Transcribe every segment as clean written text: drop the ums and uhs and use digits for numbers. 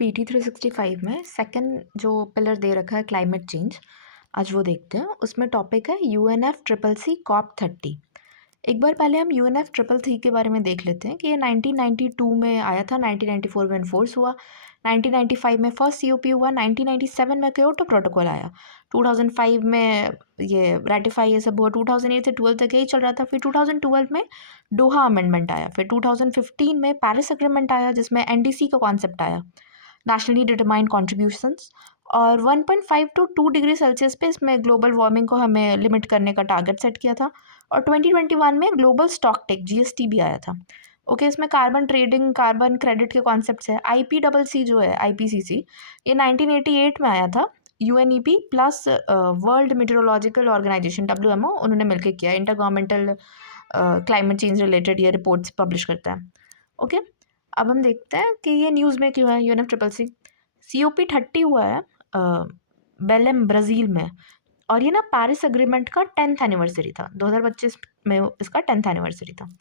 PT 365 में second जो pillar दे रखा है क्लाइमेट चेंज, आज वो देखते हैं। उसमें टॉपिक है UNFCCC COP 30। एक बार पहले हम UNFCCC के बारे में देख लेते हैं कि ये 1992 में आया था, 1994 में इन्फोर्स हुआ, 1995 में फर्स्ट COP हुआ, 1997 में क्योटो प्रोटोकॉल आया, 2005 में ये रेटिफाई ये सब हुआ, 2008 से 12 तक यही चल रहा था। फिर 2012 में डोहा अमेंडमेंट आया, फिर 2015 में पेरिस एग्रीमेंट आया जिसमें NDC का कॉन्सेप्ट आया, नेशनली डिटरमाइंड कॉन्ट्रीब्यूशंस, और 1.5 to 2 डिग्री सेल्सियस पे इसमें ग्लोबल वार्मिंग को हमें लिमिट करने का टारगेट सेट किया था। और 2021 में ग्लोबल स्टॉक टेक GST भी आया था। ओके, इसमें कार्बन ट्रेडिंग, कार्बन क्रेडिट के कॉन्सेप्ट्स है। IPCC जो है IPCC, ये 1988 में आया था। UNEP plus world meteorological organization WMO उन्होंने मिलकर किया, inter governmental climate change related ये रिपोर्ट्स पब्लिश करता है। ओके, अब हम देखते हैं कि ये न्यूज़ में क्यों है। UNFCCC COP 30 हुआ है बेलेम ब्राज़ील में, और ये ना पेरिस एग्रीमेंट का 10th एनिवर्सरी था। 2025 में इसका 10th एनिवर्सरी था।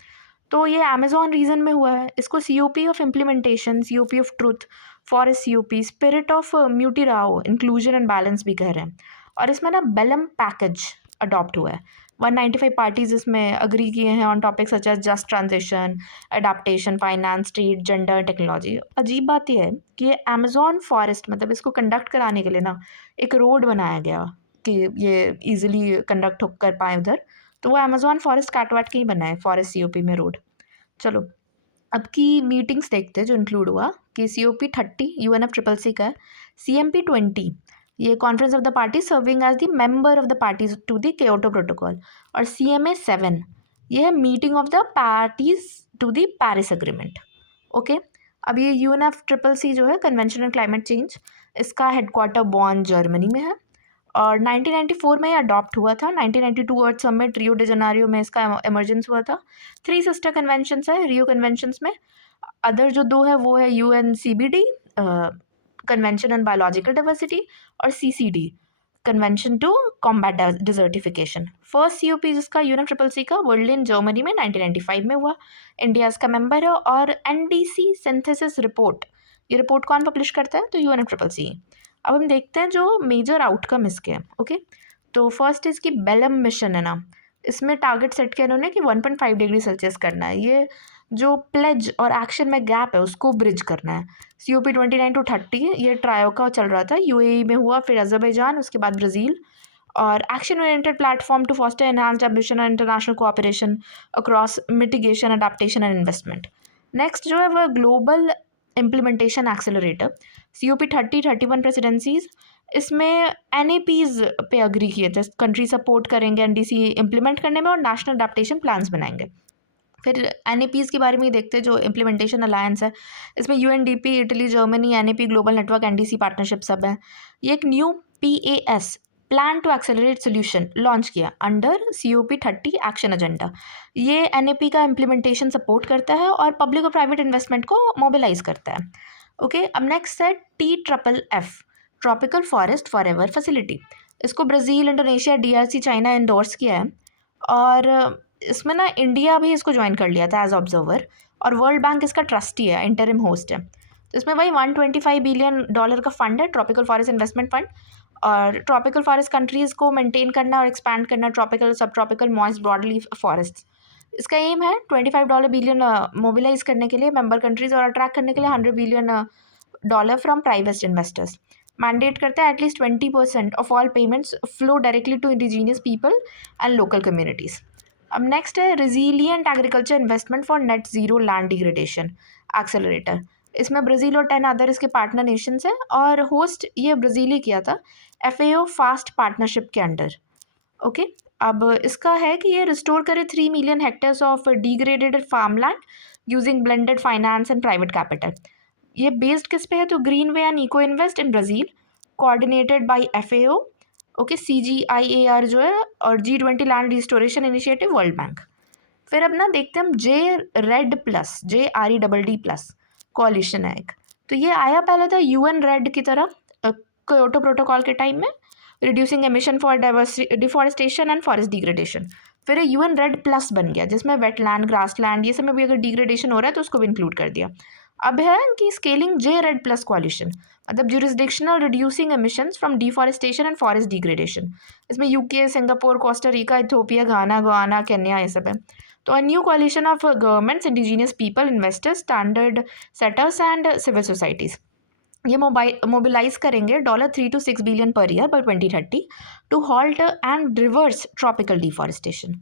तो ये अमेजोन रीजन में हुआ है। इसको COP of implementation, COP of truth, forest COP, spirit of म्यूटीराओ, इंक्लूजन एंड बैलेंस भी कह रहे हैं। और इसमें ना बेलम पैकेज अडॉप्ट हुआ है। 195 पार्टीज इसमें अग्री किए हैं on topic such as just transition, adaptation, finance, trade, gender, technology. अजीब बात यह है कि ये अमेजोन फॉरेस्ट, मतलब इसको कंडक्ट कराने के लिए ना एक रोड बनाया गया कि ये ईजिली कंडक्ट कर पाए उधर, तो वो अमेजोन फॉरेस्ट काटवाट के ही बना है, फॉरेस्ट COP में रोड। चलो, अब की मीटिंग्स देखते हैं जो इंक्लूड हुआ कि COP 30 UNFCCC का है, CMP 20 ये conference of the party serving as the member of the parties to the Kyoto protocol, और CMA 7 ये है meeting of the parties to the Paris agreement. Okay, अब ये UNFCCC जो है कन्वेंशन ऑन क्लाइमेट चेंज, इसका headquarter Bonn Germany में है, और 1994 में ये अडॉप्ट हुआ था। 1992 अर्थ समिट रियो डे जनेरियो में इसका इमर्जेंस हुआ था। 3 सिस्टर कन्वेंशंस है रियो कन्वेंशंस में। अदर जो 2 है वो है UNCBD convention on biological diversity, और CCD convention to combat desertification. First COP जिसका UNFCCC का वर्ल्ड जर्मनी में 1995 में हुआ। इंडिया इसका मेंबर है। और NDC सिंथेसिस रिपोर्ट, ये रिपोर्ट कौन पब्लिश करता है? तो UNFCCC। अब हम देखते हैं जो मेजर आउटकम इसके हैं। ओके, तो फर्स्ट इसकी बेलम मिशन है ना, इसमें टारगेट सेट किया इन्होंने कि 1.5 डिग्री सेल्सियस करना है। ये जो प्लेज और एक्शन में गैप है उसको ब्रिज करना है। COP 29 to 30 ये ट्रायो का चल रहा था, UAE में हुआ, फिर अज़रबैजान, उसके बाद ब्राज़ील। और action oriented platform to foster enhanced ambition और international cooperation across mitigation, adaptation and investment. Next जो है वह global implementation accelerator, COP 30-31 presidencies, इसमें NAPs पे अग्री किए थे। कंट्री सपोर्ट करेंगे NDC इम्प्लीमेंट करने में और नेशनल अडेप्टेशन प्लान्स बनाएंगे। फिर NAPs के बारे में ही देखते हैं जो इम्प्लीमेंटेशन अलायंस है। इसमें UNDP, Italy, Germany, NAP, global network, NDC partnership सब है। ये एक new PAS plan to accelerate solution launch किया अंडर COP 30 एक्शन एजेंडा। ये NAP का इम्प्लीमेंटेशन सपोर्ट करता है और पब्लिक और प्राइवेट इन्वेस्टमेंट को मोबिलाइज करता है। ओके, अब नेक्स्ट है TFFF tropical forest forever facility. इसको Brazil, Indonesia, DRC, China endorse किया है, और इसमें ना इंडिया भी इसको ज्वाइन कर लिया था एज ऑब्जर्वर, और वर्ल्ड बैंक इसका ट्रस्टी है, इंटरिम होस्ट है। तो इसमें भाई $125 बिलियन का फंड है, ट्रॉपिकल फॉरेस्ट इन्वेस्टमेंट फंड, और ट्रॉपिकल फॉरेस्ट कंट्रीज़ को मेंटेन करना और एक्सपैंड करना, ट्रॉपिकल, सब ट्रॉपिकल, मॉइस्ट, ब्रॉडलीफ फॉरेस्ट। इसका एम है $25 बिलियन मोबिलाइज करने के लिए मेंबर कंट्रीज़, और अट्रैक्ट करने के लिए $100 billion from private investors. Mandate करता है at least 20% of all payments flow directly to indigenous people and local communities. अब नेक्स्ट है resilient agriculture investment for net zero land degradation accelerator. इसमें ब्राज़ील और 10 अदर इसके पार्टनर नेशंस हैं, और host ये ब्राज़ील ही किया था FAO फास्ट पार्टनरशिप के अंडर। ओके, अब इसका है कि ये रिस्टोर करे 3 million hectares of degraded farm land using blended finance and private capital. ये बेस्ड किस पे है? तो green way and eco invest in Brazil, coordinated by FAO, okay, CGIAR जो है, और G20 land restoration initiative, world bank. फिर अब ना देखते हैं हम JRED+ कोalition है एक। तो ये आया पहले था UN रेड की तरह क्योटो प्रोटोकॉल के टाइम में, reducing emission for deforestation and forest degradation. फिर ये UN रेड+ बन गया जिसमें वेटलैंड, ग्रासलैंड, ये सब में भी अगर डिग्रेडेशन हो रहा है तो उसको भी इंक्लूड कर दिया। अब है कि scaling J REDD plus coalition, मतलब jurisdictional reducing emissions from deforestation and forest degradation. इसमें UK, Singapore, Costa Rica, Ethiopia, Ghana, Guyana, Kenya ये सब है। तो a new coalition of governments, indigenous people, investors, standard setters and civil societies, ये mobilize करेंगे $3 to $6 billion per year by 2030 to halt and reverse tropical deforestation.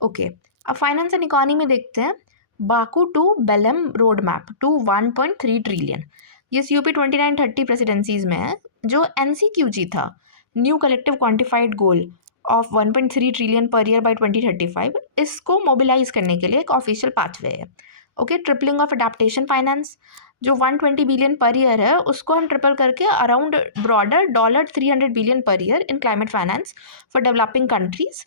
Okay, अब finance and economy देखते हैं। Baku to Belum road map to 1.3 trillion, ये COP 29-30 presidencies में है। जो NCQG था, new collective quantified goal of 1.3 trillion per year by 2035, इसको mobilize करने के लिए एक ऑफिशियल पाथवे है। Okay, tripling of adaptation finance, जो 120 बिलियन पर ईयर है, उसको हम ट्रिपल करके around broader $300 billion per year in climate finance for developing countries,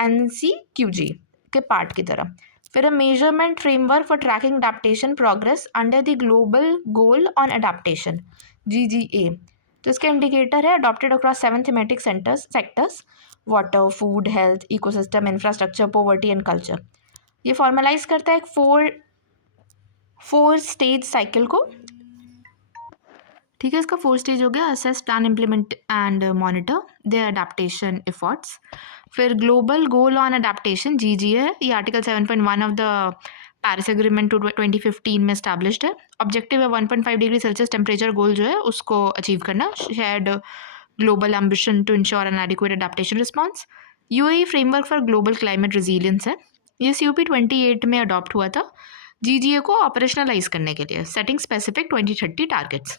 NCQG के पार्ट की तरह। फिर a measurement framework for tracking adaptation progress under the global goal on adaptation, GGA। तो इसके इंडिकेटर है adopted across 7 thematic sectors: water, food, health, ecosystem, infrastructure, poverty and culture. ये formalize करता है एक फोर स्टेज साइकिल को। ठीक है, इसका 4 स्टेज हो गया: assess, plan, implement and monitor the adaptation efforts. फिर global goal on adaptation, GGA है, ये article 7.1 of the Paris agreement 2015 में स्टैब्लिश्ड है। ऑब्जेक्टिव है 1.5 डिग्री सेल्सियस टेम्परेचर गोल जो है उसको अचीव करना। Shared global ambition to ensure an adequate adaptation response. UAE framework for global climate resilience है, ये COP 28 में अडॉप्ट हुआ था GGA को ऑपरेशनलाइज करने के लिए, सेटिंग स्पेसिफिक 2030 टारगेट्स।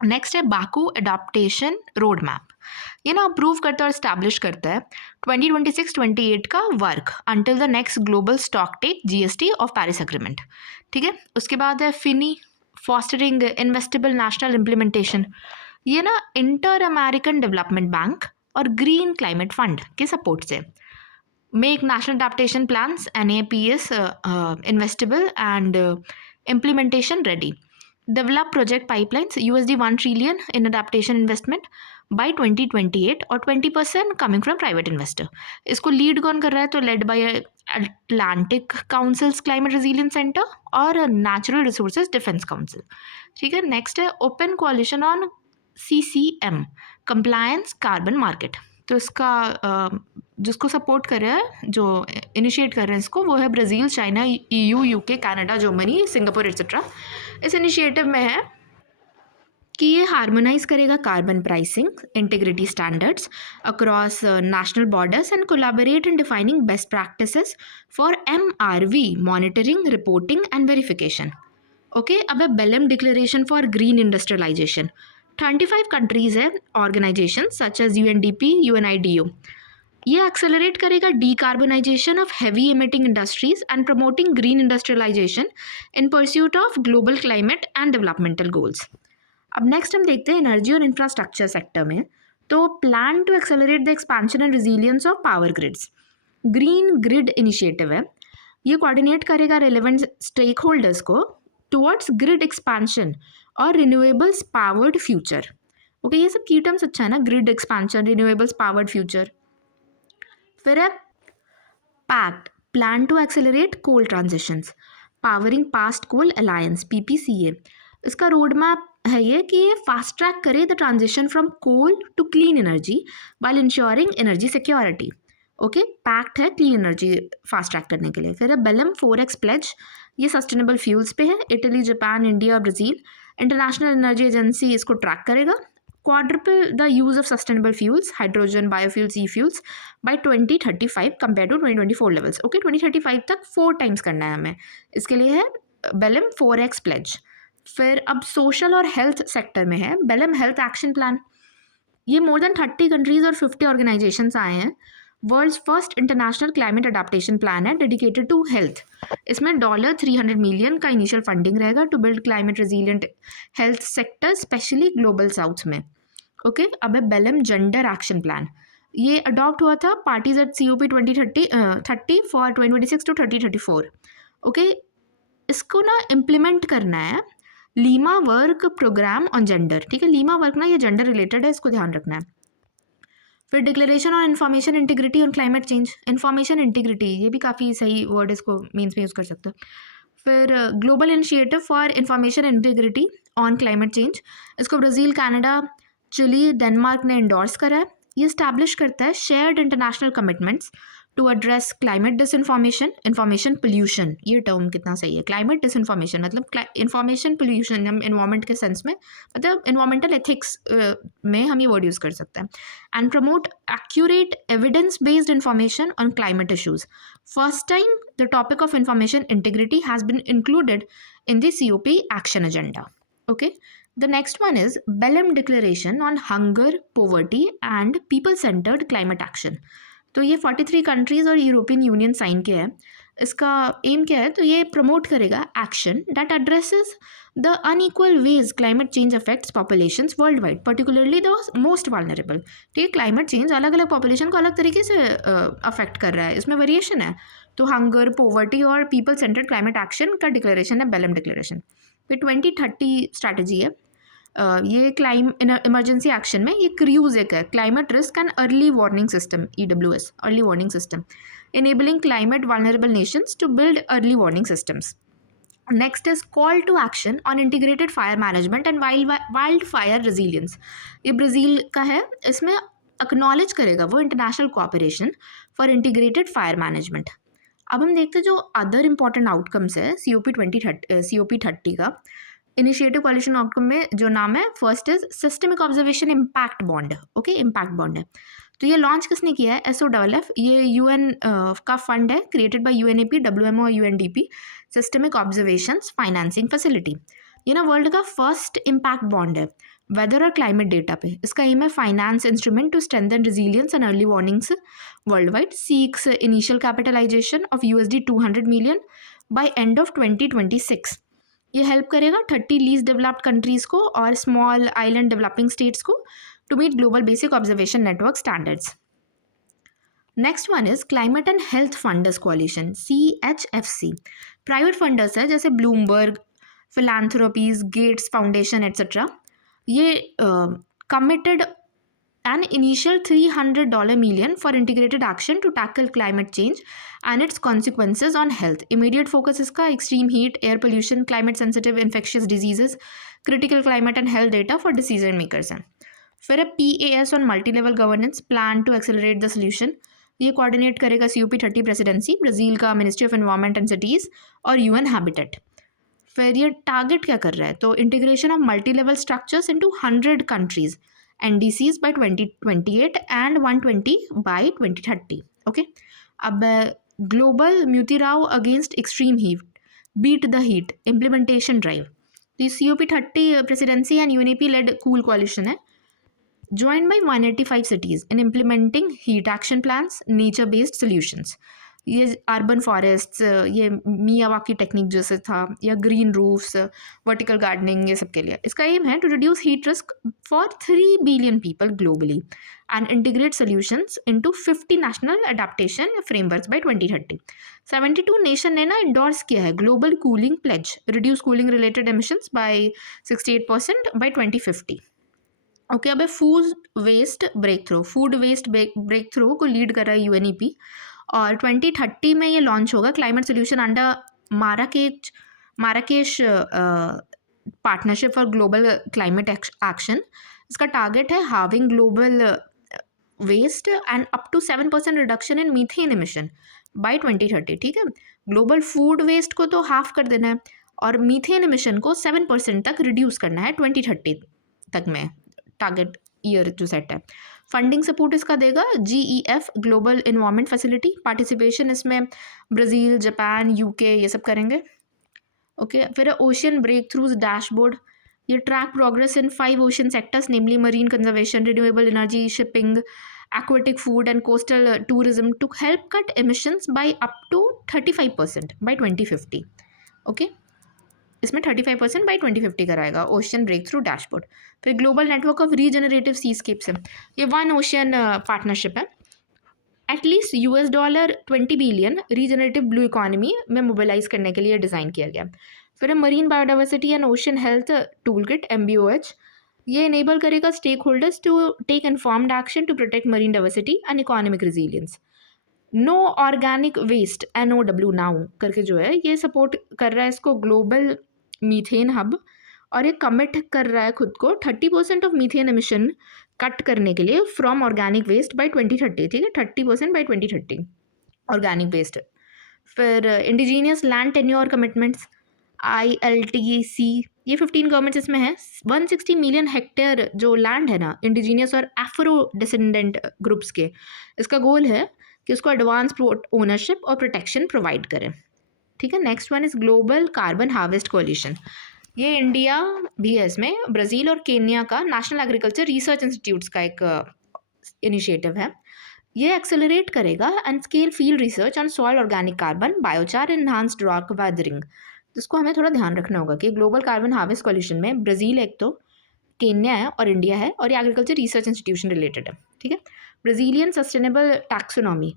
नेक्स्ट है बाकू अडॉप्टेशन रोड मैप, ये ना अप्रूव करता है और इस्टेब्लिश करता है 2026-28 का work until the next global stocktake GST of Paris agreement. ठीक है, उसके बाद है FINI, fostering investable national implementation, ये ना इंटर अमेरिकन डेवलपमेंट बैंक और ग्रीन क्लाइमेट फंड के सपोर्ट से। Make national adaptation plans NAPS investable and implementation ready. Develop project pipelines $1 trillion in adaptation investment by 2028 और 20% कमिंग फ्रॉम प्राइवेट इन्वेस्टर। इसको lead कौन कर रहा है? तो led by Atlantic councils climate resilience centre और नेचुरल रिसोर्सेज डिफेंस काउंसिल। ठीक है, नेक्स्ट है open कोalition on CCM compliance carbon market. तो इसका जिसको सपोर्ट कर रहा है, जो इनिशिएट कर रहे हैं इसको, वो है Brazil, China, EU, UK, Canada, Germany, Singapore etcetera. इस इनिशिएटिव में है कि ये हार्मोनाइज करेगा carbon pricing integrity standards across national borders and collaborate in defining best practices for MRV monitoring, reporting and verification. Okay, अब है Belem declaration for green industrialisation. 25 countries है organisation such as UNDP, UNIDO। ये accelerate करेगा decarbonisation of heavy emitting industries and promoting green industrialisation in pursuit of global climate and developmental goals. अब next हम देखते हैं energy और infrastructure sector में। तो plan to accelerate the expansion and resilience of power grids, green grid initiative है। ये coordinate करेगा रेलेवेंट स्टेक होल्डर्स को टुवर्ड्स ग्रिड एक्सपेंशन और रिन्यूएबल्स पावर्ड फ्यूचर। ओके, ये सब की टर्म्स अच्छा है ना, grid expansion, renewables powered future. फिर है pact, plan to accelerate coal transitions, powering past coal alliance, PPCA। इसका रोड मैप है ये कि ये फास्ट ट्रैक करे the transition from coal to clean energy while ensuring energy security. Okay, pact है clean energy fast track करने के लिए। फिर है बेलम 4X प्लेज, ये सस्टेनेबल फ्यूल्स पे है। Italy, Japan, India, Brazil, international energy agency इसको ट्रैक करेगा। Quadruple the use of sustainable fuels, hydrogen, biofuels, e fuels by 2035 compare to 2024 levels. Okay, 2035 तक 4 टाइम्स करना है हमें, इसके लिए है बेलम 4X प्लेज। फिर अब सोशल और हेल्थ सेक्टर में है बेलम हेल्थ एक्शन प्लान। ये मोर देन 30 कंट्रीज और 50 ऑर्गेनाइजेशंस आए हैं। World's first international climate adaptation plan है डेडिकेटेड टू हेल्थ। इसमें $300 मिलियन का इनिशियल फंडिंग रहेगा to build climate resilient health sector, specially global south में। ओके, अब है बेलम जेंडर एक्शन प्लान। ये अडॉप्ट हुआ था parties at COP 2030 for 2026 to 2034। ओके, इसको ना इम्प्लीमेंट करना है Lima work programme on gender. ठीक है, लीमा वर्क ना ये जेंडर रिलेटेड है, इसको ध्यान रखना है। फिर declaration on information integrity on climate change. Information integrity, ये भी काफ़ी सही वर्ड, इसको मीन्स में यूज़ कर सकते हो। फिर global initiative for information integrity on climate change, इसको ब्राज़ील, कनाडा, चिली, डेनमार्क ने इंडोर्स करा है। ये इस्टेब्लिश करता है shared international commitments to address climate disinformation, information pollution, ये टर्म कितना सही है, क्लाइमेट डिसइंफॉर्मेशन मतलब इंफॉर्मेशन पोल्यूशन, हम इन्वायरमेंट के सेंस में, मतलब इन्वायरमेंटल एथिक्स में हम ये वर्ड यूज़ कर सकते हैं। And promote accurate evidence based information on climate issues. First time, the topic of information integrity has been included in the COP action agenda. Okay. The next one is Belém Declaration on Hunger, Poverty and People-Centered Climate Action. तो ये 43 countries और European union sign किया है। इसका M क्या है, तो ये प्रमोट करेगा action that addresses the unequal way climate change affects populations worldwide, particularly the most vulnerable. ठीक है, क्लाइमेट चेंज अलग अलग पॉपुलेशन को अलग तरीके से अफेक्ट कर रहा है, इसमें वेरिएशन है। तो हंगर, पोवर्टी और पीपल सेंटर्ड क्लाइमेट एक्शन का डिक्लेरेशन है बेलम डिक्लेरेशन। फिर 2030 स्ट्रैटेजी है। ये इमरजेंसी एक्शन में ये क्रूज एक है, climate risk and early warning system, EWS, early warning system, enabling climate vulnerable nations to build early warning systems. Next is call to action on integrated fire management and wildfire resilience. ये Brazil का है, इसमें acknowledge करेगा वो international cooperation for integrated fire management. अब हम देखते हैं जो अदर इंपॉर्टेंट आउटकम्स है COP 30 का। इनिशिएटिव कोलिशन आउटकम में जो नाम है, first is systemic observation impact bond. Okay, impact bond है। तो ये लॉन्च किसने किया है, SOFF, ये UN का फंड है, क्रिएटेड बाय UNEP, WMO और UNDP, systemic observations financing facility. ये ना वर्ल्ड का फर्स्ट इम्पैक्ट बॉन्ड है वेदर और क्लाइमेट डेटा पे। इसका एम है finance instrument to strengthen resilience and early warnings worldwide, seeks initial capitalisation of USD 200 million by end of 2026। ये help करेगा 30 लीस्ट डेवलप्ड कंट्रीज़ को और स्मॉल आइलैंड डेवलपिंग स्टेट्स को to meet global basic observation network standards. Next one is Climate and Health Funders Coalition, CHFC. Private funders है जैसे Bloomberg, Philanthropies, Gates Foundation etc. ये committed an initial $300 million for integrated action to tackle climate change and its consequences on health. Immediate focus इसका extreme heat, air pollution, climate sensitive infectious diseases, critical climate and health data for decision makers हैं। फिर है PAS on multi level governance, plan to accelerate the solution. ये coordinate करेगा COP 30 presidency, Brazil का ministry of environment and cities और UN habitat. फिर ये target क्या कर रहा है, तो integration of multi level structures into 100 countries, NDCs by 2028 and 120 by 2030। Okay, अब global mutirao against extreme heat, beat the heat, implementation drive. तो ये COP 30 presidency and UNEP lead cool कोalition है, joined by 185 cities in implementing heat action plans, nature-based solutions. ये urban forest, ये Miyawaki technique जैसे था, या green roofs, vertical gardening, ये सब के लिए इसका एम है to reduce heat risk for 3 billion people globally and integrate solutions into 50 national adaptation frameworks by 2030। 72 nation ने ना इंडोर्स किया है global cooling pledge, reduce cooling related emissions by 68% by 2050। Okay, अब फूड वेस्ट ब्रेक थ्रू को lead कर रहा है UNEP और 2030 में ये लॉन्च होगा climate solution under Marrakesh partnership for global climate action. इसका टारगेट है halving global waste and up to 7% reduction in methane emission by 2030। ठीक है, ग्लोबल फूड वेस्ट को तो हाफ कर देना है और मीथेन एमिशन को 7% तक रिड्यूस करना है 2030 तक में, टारगेट ईयर जो सेट है। फंडिंग सपोर्ट इसका देगा GEF, global environment facility. Participation इसमें ब्राज़ील, जापान, UK ये सब करेंगे। ओके, फिर ओशियन ब्रेक थ्रूज डैशबोर्ड, ये track progress in 5 ocean sectors namely marine conservation, renewable energy, shipping, aquatic food and coastal tourism to help cut emissions by up to 35% by 2050। Okay, इसमें 35% by 2050 कराएगा ocean breakthrough dashboard. फिर global network of regenerative seascapes है, ये 1 ocean partnership है, at least $20 billion regenerative blue economy में mobilise करने के लिए डिज़ाइन किया गया। फिर marine biodiversity and ocean health toolkit MBOH, ये इनेबल करेगा stakeholders to take informed action to protect marine diversity and economic resilience. No organic waste NOW now करके जो है ये सपोर्ट कर रहा है इसको ग्लोबल मीथेन हब, और ये कमिट कर रहा है खुद को 30% ऑफ मीथेन एमिशन कट करने के लिए फ्रॉम ऑर्गेनिक वेस्ट बाय 2030, ठीक है, 30% बाय 2030 ऑर्गेनिक वेस्ट। फिर indigenous land tenure commitments ILTC, ये 15 गवर्नमेंट्स इसमें है। 160 मिलियन हेक्टेयर जो लैंड है ना इंडिजीनियस और एफ्रो डिसेंडेंट ग्रुप्स के, इसका गोल है कि उसको एडवांस ओनरशिप और प्रोटेक्शन प्रोवाइड करें, ठीक है। Next one is global carbon harvest coalition, ये इंडिया भी है इसमें, ब्राज़ील और केन्या का नेशनल एग्रीकल्चर रिसर्च इंस्टीट्यूट्स का एक इनिशिएटिव है। ये एक्सेलरेट करेगा and scale field research on soil organic carbon, biochar, enhanced rock weathering. जिसको हमें थोड़ा ध्यान रखना होगा कि ग्लोबल कार्बन हार्वेस्ट कोalition में ब्राज़ील एक तो, केन्या है और इंडिया है, और ये एग्रीकल्चर रिसर्च इंस्टीट्यूशन रिलेटेड है, ठीक है। ब्राज़ीलियन सस्टेनेबल टैक्सोनॉमी,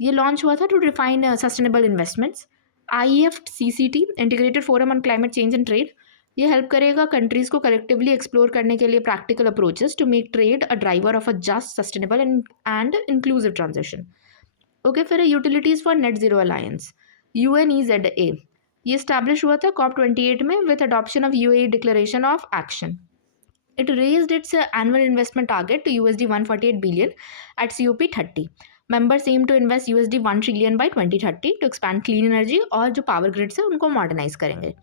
ये लॉन्च हुआ था to define sustainable investments. IFCCT integrated forum on climate change and trade, ये हेल्प करेगा कंट्रीज़ को कलेक्टिवली एक्सप्लोर करने के लिए practical approaches to make trade a driver of a just, sustainable and inclusive transition. Okay, फिर utilities for net zero alliance UNEZA, ये establish हुआ था COP28 में with adoption of UAE declaration of action. It raised its annual investment target to $148 billion at COP30. Members aim to invest $1 trillion by 2030 to expand clean energy, और जो power grids है उनको modernise करेंगे।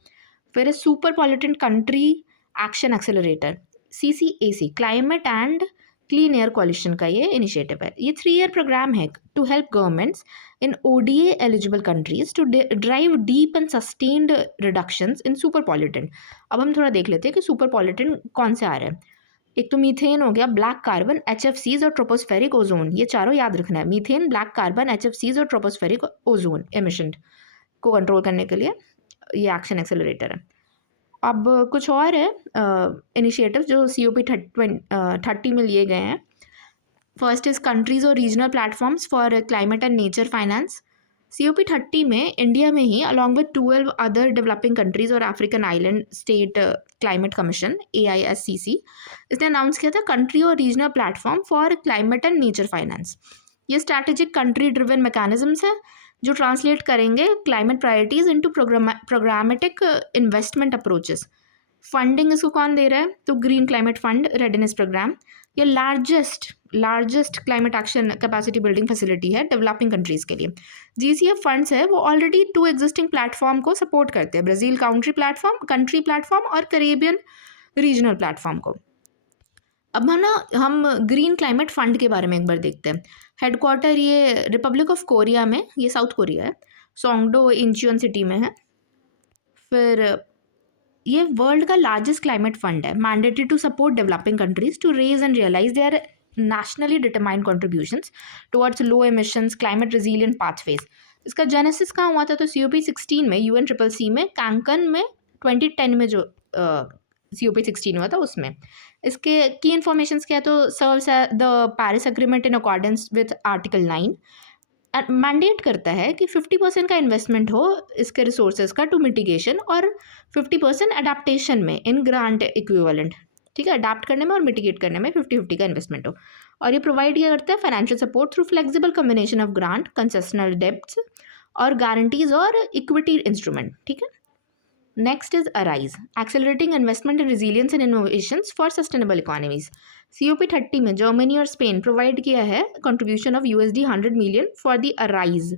फिर super pollutant country action accelerator CCAC, climate and clean air coalition का ये initiative है। ये 3-year प्रोग्राम है to help governments in ODA eligible countries to drive deep and sustained reductions in super pollutant. अब हम थोड़ा देख लेते हैं कि सुपर पॉल्यूटेंट कौन से आ रहे हैं। एक तो मीथेन हो गया, ब्लैक कार्बन, HFCs और ट्रोपोस्फेरिक ओजोन, ये चारों याद रखना है। मीथेन, ब्लैक कार्बन, HFCs और ट्रोपोस्फेरिक ओजोन एमिशन को कंट्रोल करने के लिए ये एक्शन एक्सेलरेटर है। अब कुछ और है इनिशिएटिव जो COP30 में लिए गए हैं। फर्स्ट इज कंट्रीज और regional platforms for climate and nature finance. COP30 में इंडिया में ही along with 12 other developing countries और African island state climate commission AISCC, इसने अनाउंस किया था कंट्री और regional platform for climate and nature finance. ये स्ट्रैटेजिक कंट्री ड्रिवन मैकेनिज्म्स है जो ट्रांसलेट करेंगे climate priorities into programmatic investment approaches. Funding इसको कौन दे रहा है? तो green climate fund readiness programme, ये largest climate action capacity building facility है डेवलपिंग कंट्रीज़ के लिए। GCF फंड्स है वो ऑलरेडी 2 एग्जिस्टिंग प्लेटफॉर्म को सपोर्ट करते हैं, ब्राज़ील कंट्री प्लेटफॉर्म और कैरेबियन रीजनल प्लेटफॉर्म को। अब हम ग्रीन क्लाइमेट फंड के बारे में एक बार देखते हैं। हेडक्वार्टर ये रिपब्लिक ऑफ कोरिया में, ये साउथ कोरिया है, सोंगडो इंचियोन सिटी में है। फिर ये वर्ल्ड का लार्जेस्ट क्लाइमेट फंड है, mandatory to support developing countries to raise and realise their nationally determined contributions towards low emissions climate resilient pathways. इसका जेनेसिस कहाँ हुआ था? तो COP16 में, UNFCCC में, कैंकन में 2010 में जो COP16 हुआ था उसमें। इसके की इन्फॉर्मेशन क्या है? तो serves the Paris agreement in accordance with article 9, mandate करता है कि 50% का इन्वेस्टमेंट हो इसके रिसोर्सेज का टू मिटिगेशन और 50% अडाप्टेशन में इन ग्रांट इक्विवेलेंट, ठीक है, अडाप्ट करने में और मिटिगेट करने में 50-50 का इन्वेस्टमेंट हो। और ये प्रोवाइड किया करता है financial support through flexible combination of grant, concessional debts और गारंटीज और इक्विटी इंस्ट्रूमेंट, ठीक है। Next is ARISE, accelerating investment in resilience and innovations for sustainable economies. COP30 में जर्मनी और स्पेन प्रोवाइड किया है contribution of $100 million for the ARISE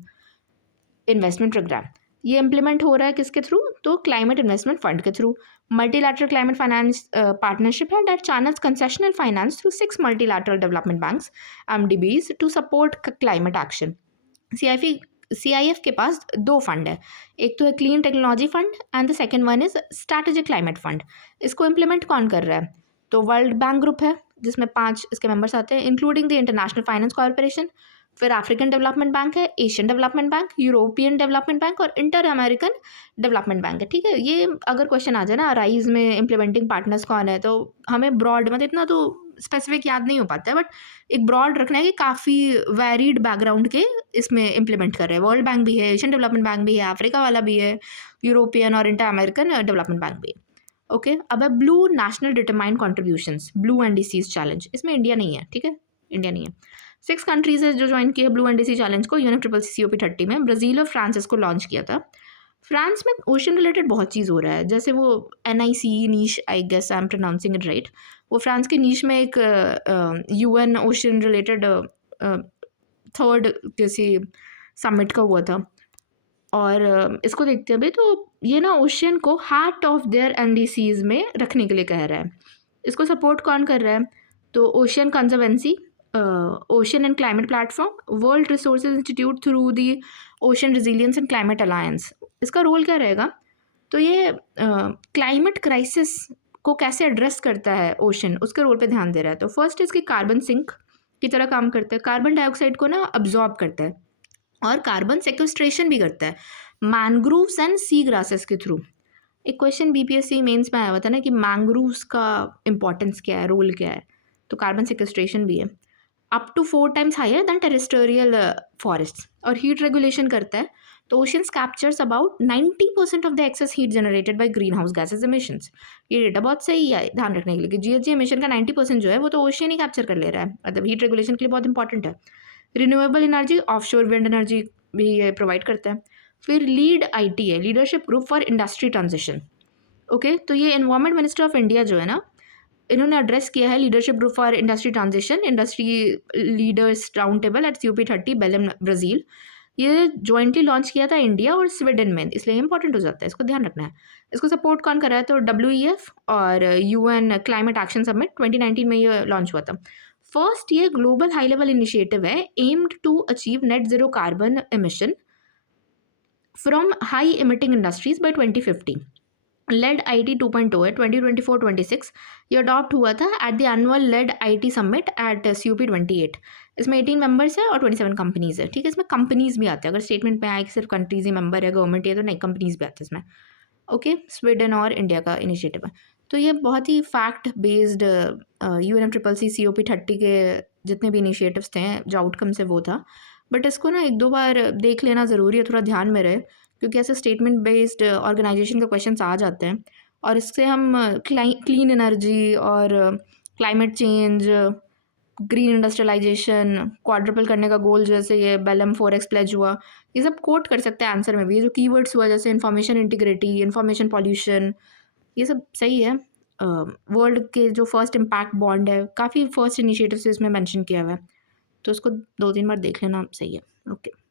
investment programme. ये implement हो रहा है किसके थ्रू? तो क्लाइमेट इन्वेस्टमेंट फंड के through. Multilateral climate finance partnership है that channels concessional finance through 6 multilateral development banks MDBs to support climate action. CIF के पास 2 फंड है, एक तो है clean technology fund and the second one is strategic climate fund. इसको implement कौन कर रहा है? तो वर्ल्ड बैंक ग्रुप है जिसमें 5 इसके मेंबर्स आते हैं, including the international finance corporation. फिर अफ्रीकन डेवलपमेंट बैंक है, Asian development bank, European development bank और इंटर अमेरिकन डेवलपमेंट बैंक है, ठीक है। ये अगर क्वेश्चन आ जाए ना राइज में इम्प्लीमेंटिंग पार्टनर्स कौन है, तो हमें ब्रॉड मतलब इतना तो स्पेसिफिक याद नहीं हो पाता है, बट एक ब्रॉड रखना है कि काफ़ी वेरीड बैकग्राउंड के इसमें इम्प्लीमेंट कर रहे हैं। वर्ल्ड बैंक भी है, एशियन डेवलपमेंट बैंक भी है, अफ्रीका वाला भी है, यूरोपियन और इंटर अमेरिकन डेवलपमेंट बैंक भी है। ओके, अब है blue national determined contributions, blue NDCs challenge. इसमें इंडिया नहीं है, ठीक है, इंडिया नहीं है। 6 कंट्रीज है जो ज्वाइन किए ब्लू एंड सी चैलेंज को UNFCCC COP 30 में। ब्राज़ील और फ्रांस इसको लॉन्च किया था। फ्रांस में ओशन रिलेटेड बहुत चीज़ हो रहा है, जैसे वो NIC Nice, I guess I am pronouncing it right, वो फ्रांस के नीश में एक UN ओशन रिलेटेड थर्ड किसी समिट का हुआ था। और इसको देखते हैं भाई, तो ये ना ओशन को हार्ट ऑफ देयर NDCs में रखने के लिए कह रहा है। इसको सपोर्ट कौन कर रहा है? तो ocean conservancy, ocean and climate platform, world resources institute through the ocean resilience and climate alliance. इसका रोल क्या रहेगा? तो ये क्लाइमेट क्राइसिस को कैसे एड्रेस करता है ओशन, उसके रोल पे ध्यान दे रहा है। तो फर्स्ट इसकी कार्बन सिंक की तरह काम करता है, कार्बन डाइऑक्साइड को ना अब्जॉर्ब करता है और कार्बन सेक्वेस्ट्रेशन भी करता है मैंग्रोव्स एंड सी ग्रासेस के थ्रू। एक क्वेश्चन BPSC मेंस में आया हुआ था ना कि मैंग्रोव्स का इंपॉर्टेंस क्या है, रोल क्या है, तो कार्बन सेक्वेस्ट्रेशन भी है। Up to 4 times higher than terrestrial forest. और हीट रेगुलेशन करता है, तो oceans captures about 90% of the excess heat generated by greenhouse gases emissions. ये डेटा बहुत सही है ध्यान रखने के लिए कि GHG एमिशन का 90% जो है वो तो ओशन ही कैप्चर कर ले रहा है, मतलब हीट रेगुलेशन के लिए बहुत इंपॉर्टेंट है। Renewable energy, offshore wind energy भी ये प्रोवाइड करता है। फिर लीड IT है, leadership group for industry transition. Okay, तो ये एनवायरमेंट मिनिस्टर ऑफ इंडिया जो है ना, इन्होंने एड्रेस किया है leadership group for industry transition, industry leaders round table at COP 30 Belem Brazil. ये जॉइंटली लॉन्च किया था इंडिया और स्वीडन में, इसलिए इंपॉर्टेंट हो जाता है, इसको ध्यान रखना है। इसको सपोर्ट कौन कर रहा है? तो WEF और UN क्लाइमेट एक्शन समिट 2019 में ये लॉन्च हुआ था। फर्स्ट ये ग्लोबल हाई लेवल इनिशिएटिव है aimed to achieve net zero carbon emission from high emitting industries by 2050। Lead IT 2.0 है, 2024-26 ये अडॉप्ट हुआ था at the annual Lead IT summit at COP 28। इसमें 18 मेंबर्स है और 27 कंपनीज है। ठीक है, इसमें कंपनीज भी आते हैं, अगर स्टेटमेंट में आए कि सिर्फ कंट्रीज ही मेंबर है, गवर्नमेंट है, तो नहीं, कंपनीज भी आते हैं इसमें। ओके, स्वीडन और इंडिया का इनिशिएटिव है। तो ये बहुत ही फैक्ट बेस्ड UNFCCC COP 30 के जितने भी इनिशिएटिव्स थे जो आउटकम से वो था, बट इसको ना 1-2 बार देख लेना ज़रूरी है, थोड़ा ध्यान में रहे, क्योंकि ऐसे स्टेटमेंट बेस्ड ऑर्गेनाइजेशन के क्वेश्चंस आ जाते हैं और इससे हम क्लीन एनर्जी और climate change, green industrialisation, quadruple करने का गोल जैसे ये बेलम 4x प्लेज हुआ, ये सब कोट कर सकते हैं आंसर में भी। ये जो कीवर्ड्स हुआ जैसे इन्फॉर्मेशन इंटीग्रिटी, इन्फॉर्मेशन पॉल्यूशन, ये सब सही है। वर्ल्ड के जो फर्स्ट इम्पैक्ट बॉन्ड है, काफ़ी फर्स्ट इनिशिएटिव से इसमें मेंशन किया हुआ है, तो उसको 2-3 बार देख लेना सही है। ओके।